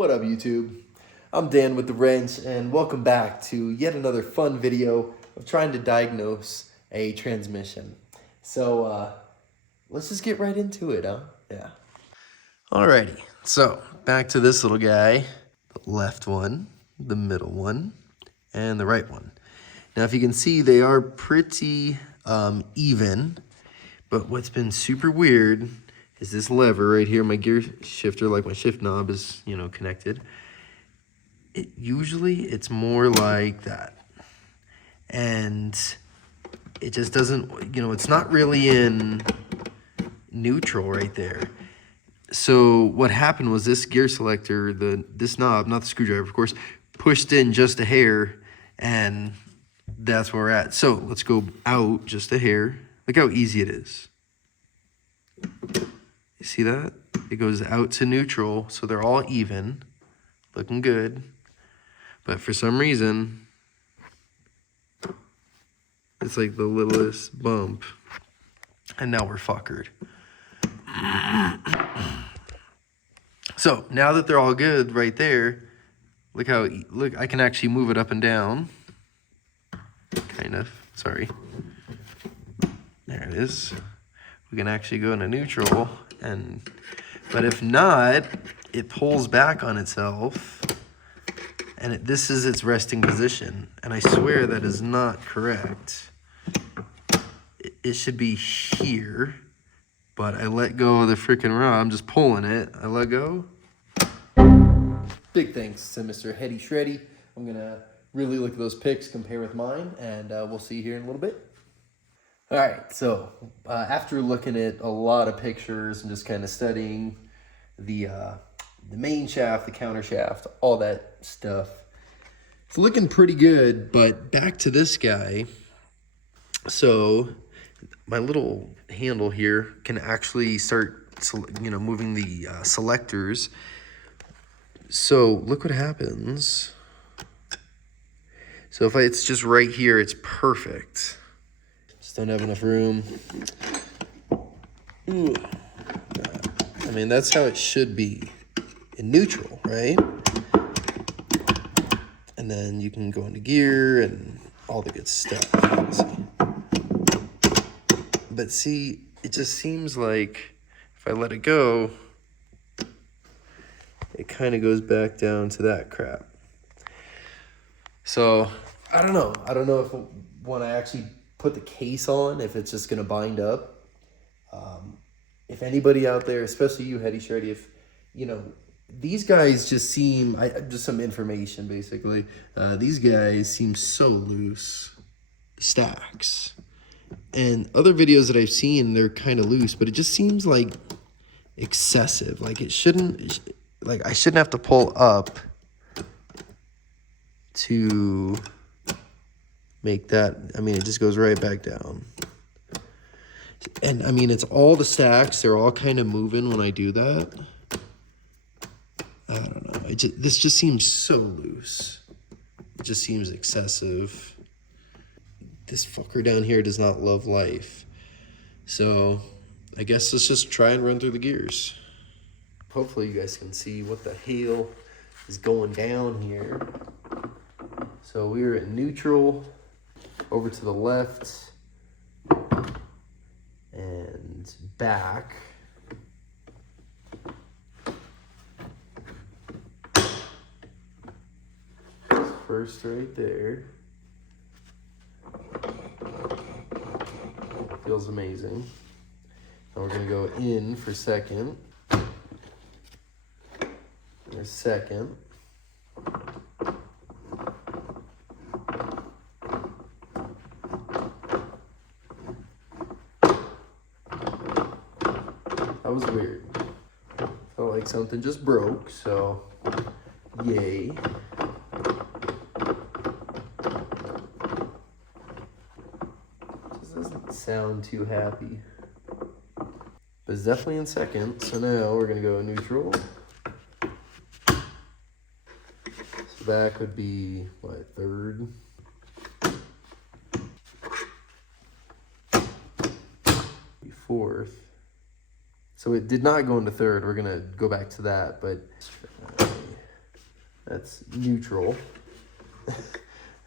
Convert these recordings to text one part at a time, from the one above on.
What up, YouTube? I'm Dan with the wrench, and welcome back to yet another fun video of trying to diagnose a transmission. So, let's just get right into it, huh? Yeah. Alrighty, so back to this little guy. The left one, the middle one, and the right one. Now, if you can see, they are pretty even, but what's been super weird is this lever right here. My gear shifter, like my shift knob, is, connected. Usually it's more like that. And it just doesn't, it's not really in neutral right there. So what happened was this gear selector, this knob, not the screwdriver, of course, pushed in just a hair, and that's where we're at. So let's go out just a hair. Look how easy it is. You see that? It goes out to neutral, so they're all even, looking good. But for some reason, it's like the littlest bump, and now we're fuckered. So now that they're all good right there, look, I can actually move it up and down. Kind of, sorry. There it is. We can actually go into neutral, but if not, it pulls back on itself, and this is its resting position. And I swear that is not correct. It should be here, but I let go of the freaking rod. I'm just pulling it. I let go. Big thanks to Mr. Heady Shreddy. I'm gonna really look at those pics, compare with mine, and we'll see you here in a little bit. All right, so after looking at a lot of pictures and just kind of studying the main shaft, the counter shaft, all that stuff, it's looking pretty good. But back to this guy. So my little handle here can actually start, moving the selectors. So look what happens. So if it's just right here, it's perfect. Just don't have enough room. Ooh. I mean, that's how it should be in neutral, right? And then you can go into gear and all the good stuff. But see, it just seems like if I let it go, it kind of goes back down to that crap. So I don't know. I don't know if when I actually put the case on, if it's just going to bind up. If anybody out there, especially you, Heady Shreddy, if, these guys just seem, just some information basically. These guys seem so loose. Stacks. And other videos that I've seen, they're kind of loose, but it just seems like excessive. Like it shouldn't, like I shouldn't have to pull up to make that. I mean, it just goes right back down. And I mean, it's all the stacks. They're all kind of moving when I do that. I don't know. This just seems so loose. It just seems excessive. This fucker down here does not love life. So I guess let's just try and run through the gears. Hopefully you guys can see what the hell is going down here. So we're in neutral, over to the left, and back. First right there. Feels amazing. Now we're gonna go in for second. There's second. That was weird. Felt like something just broke, so yay. Just doesn't sound too happy. But it's definitely in second, so now we're gonna go neutral. So that could be, what, third? Fourth. So it did not go into third. We're gonna go back to that, but That's neutral.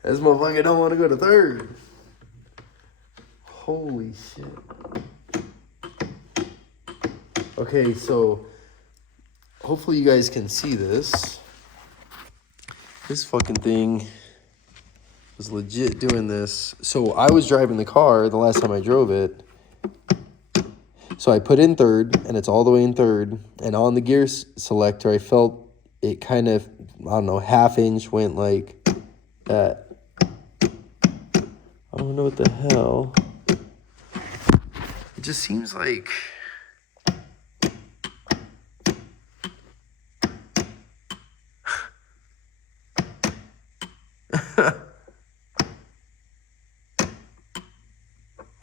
This motherfucker don't want to go to third. Holy shit. Okay, so hopefully you guys can see this. This fucking thing was legit doing this. So I was driving the car the last time I drove it. So I put in third, and it's all the way in third. And on the gear selector, I felt it kind of, I don't know, half inch went like that. I don't know what the hell. It just seems like...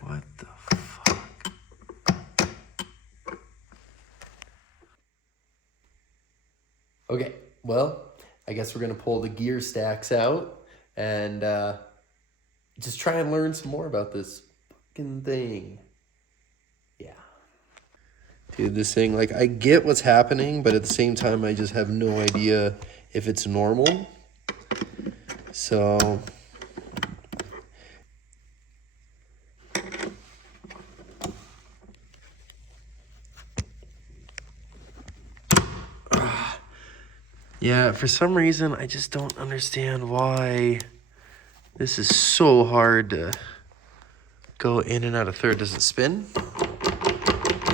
What the fuck? Okay, well, I guess we're gonna pull the gear stacks out and just try and learn some more about this fucking thing. Yeah. Dude, this thing, like, I get what's happening, but at the same time, I just have no idea if it's normal. So... yeah, for some reason, I just don't understand why this is so hard to go in and out of third. Does it spin?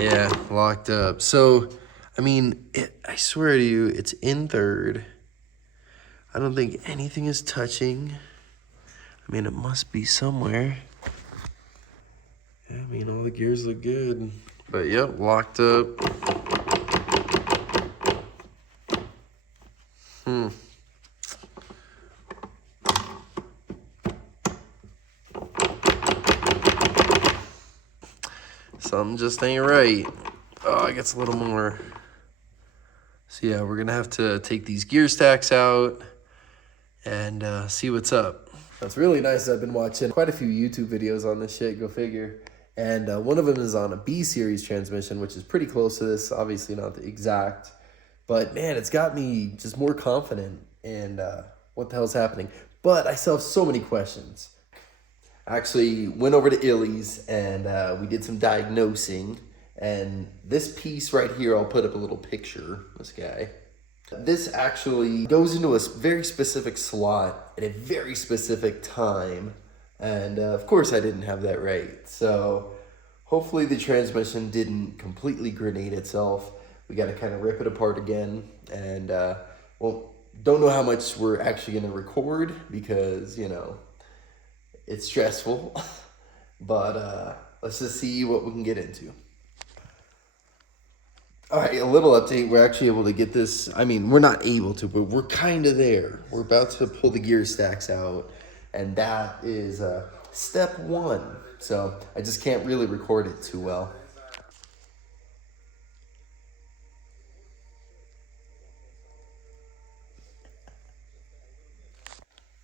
Yeah, locked up. So, I mean, I swear to you, it's in third. I don't think anything is touching. I mean, it must be somewhere. Yeah, I mean, all the gears look good. But, yep, locked up. Something just ain't right. Oh, it gets a little more. So yeah, we're gonna have to take these gear stacks out and see what's up. That's really nice. I've been watching quite a few YouTube videos on this shit, go figure. And one of them is on a B series transmission, which is pretty close to this, obviously not the exact. But man, it's got me just more confident in what the hell's happening. But I still have so many questions. I actually went over to Illy's and we did some diagnosing. And this piece right here, I'll put up a little picture, this guy. This actually goes into a very specific slot at a very specific time. And of course I didn't have that right. So hopefully the transmission didn't completely grenade itself. We got to kind of rip it apart again. And well, don't know how much we're actually going to record because, you know, it's stressful. But let's just see what we can get into. All right, a little update. We're actually able to get this. I mean, we're not able to, but we're kind of there. We're about to pull the gear stacks out, and that is step one. So I just can't really record it too well.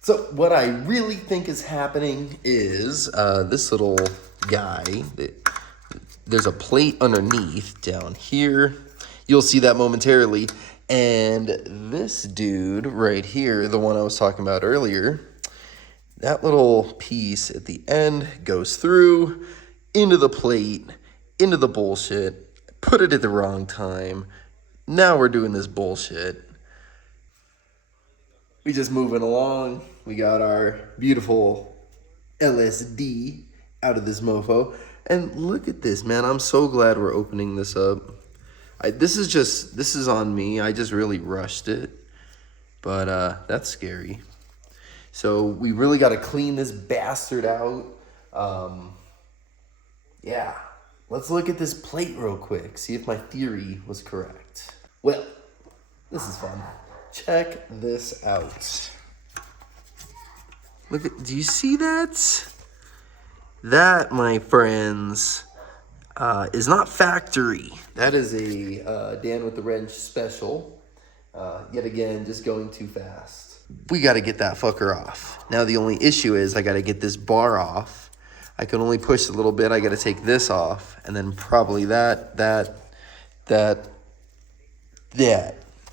So what I really think is happening is this little guy that... There's a plate underneath down here. You'll see that momentarily. And this dude right here, the one I was talking about earlier, that little piece at the end goes through into the plate, into the bullshit, put it at the wrong time. Now we're doing this bullshit. We just moving along. We got our beautiful LSD out of this mofo. And look at this, man. I'm so glad we're opening this up. This is on me. I just really rushed it. But that's scary. So we really got to clean this bastard out. Yeah. Let's look at this plate real quick. See if my theory was correct. Well, this is fun. Check this out. Look at, do you see that? That, my friends, is not factory. That is a Dan with the Wrench special. Yet again, just going too fast. We got to get that fucker off. Now, the only issue is I got to get this bar off. I can only push a little bit. I got to take this off. And then probably that.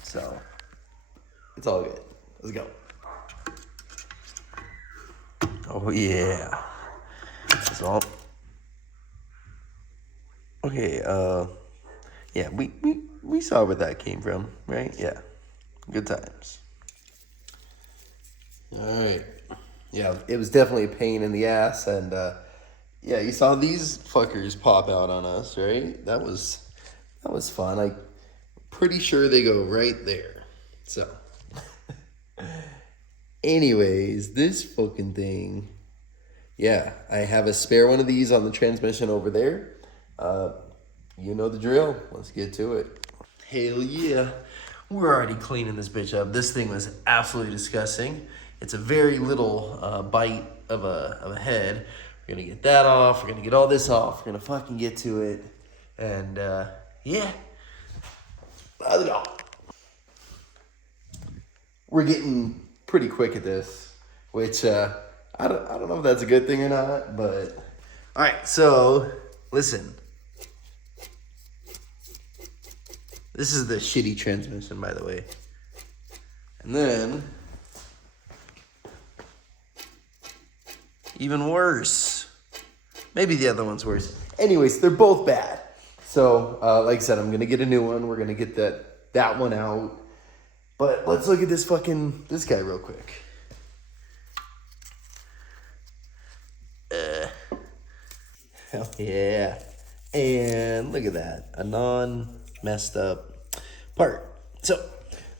So, it's all good. Let's go. Oh yeah. That's all. Okay, yeah, we saw where that came from, right? Yeah. Good times. Alright. Yeah, it was definitely a pain in the ass, and yeah, you saw these fuckers pop out on us, right? That was fun. I'm pretty sure they go right there. So anyways, this fucking thing. Yeah, I have a spare one of these on the transmission over there. You know the drill. Let's get to it. Hell yeah. We're already cleaning this bitch up. This thing was absolutely disgusting. It's a very little bite of a head. We're gonna get that off. We're gonna get all this off. We're gonna fucking get to it. And yeah. Let's go. We're getting pretty quick at this, which I don't know if that's a good thing or not, but all right. So listen, this is the shitty transmission, by the way, and then even worse. Maybe the other one's worse. Anyways, they're both bad. So like I said, I'm gonna get a new one. We're gonna get that one out. But let's look at this guy real quick. Hell yeah. And look at that. A non-messed up part. So,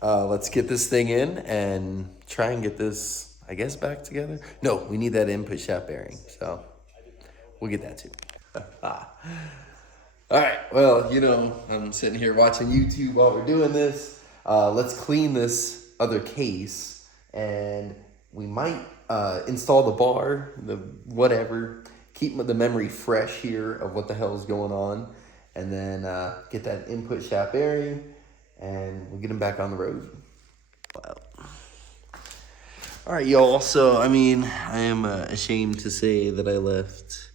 let's get this thing in and try and get this, I guess, back together. No, we need that input shaft bearing. So, we'll get that too. All right. Well, you know, I'm sitting here watching YouTube while we're doing this. Let's clean this other case, and we might install the bar, the whatever, keep the memory fresh here of what the hell is going on, and then get that input shaft bearing, and we'll get him back on the road. Wow. All right, y'all. So, I mean, I am ashamed to say that I left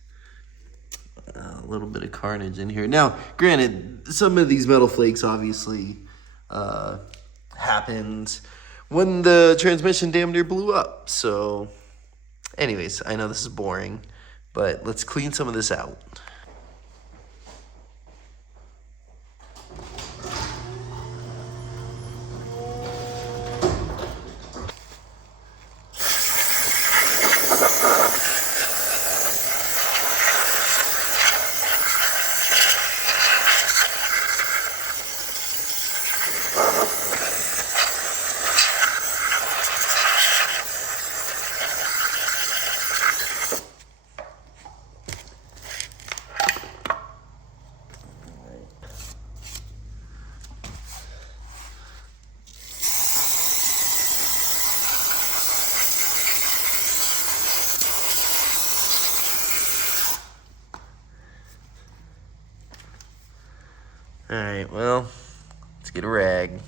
a little bit of carnage in here. Now, granted, some of these metal flakes obviously happened when the transmission damn near blew up. So, anyways, I know this is boring, but let's clean some of this out. All right, well, let's get a rag.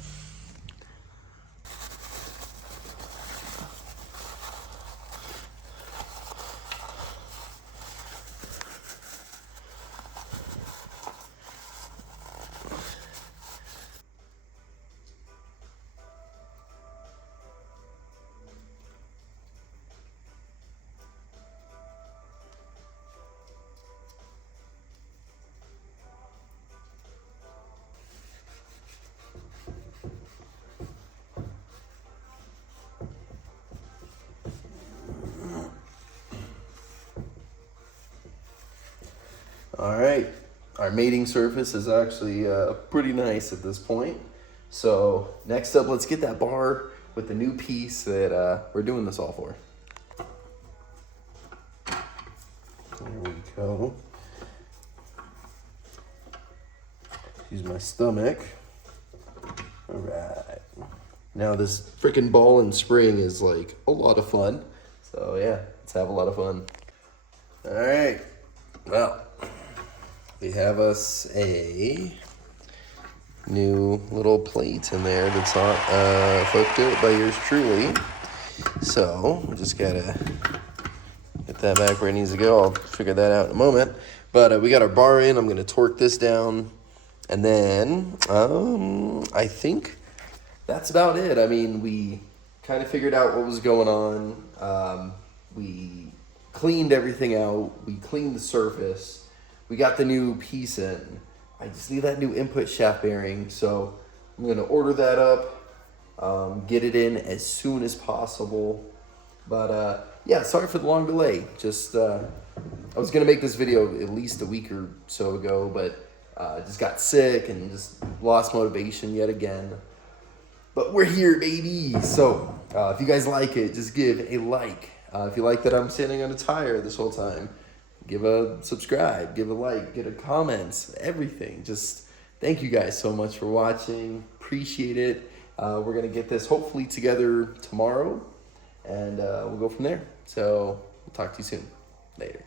All right, our mating surface is actually pretty nice at this point. So next up, let's get that bar with the new piece that we're doing this all for. There we go. Use my stomach. All right. Now this freaking ball and spring is like a lot of fun. So yeah, let's have a lot of fun. All right, well, we have us a new little plate in there that's not hooked up by yours truly. So we just gotta get that back where it needs to go. I'll figure that out in a moment. But we got our bar in. I'm gonna torque this down, and then I think that's about it. I mean, we kind of figured out what was going on. We cleaned everything out. We cleaned the surface. We got the new piece in. I just need that new input shaft bearing, so I'm going to order that up, get it in as soon as possible. But yeah, sorry for the long delay. Just I was going to make this video at least a week or so ago, but just got sick and just lost motivation yet again. But we're here, baby. So if you guys like it, just give a like. If you like that I'm standing on a tire this whole time, give a subscribe, give a like, get a comment, everything. Just thank you guys so much for watching. Appreciate it. We're going to get this hopefully together tomorrow, and we'll go from there. So we'll talk to you soon. Later.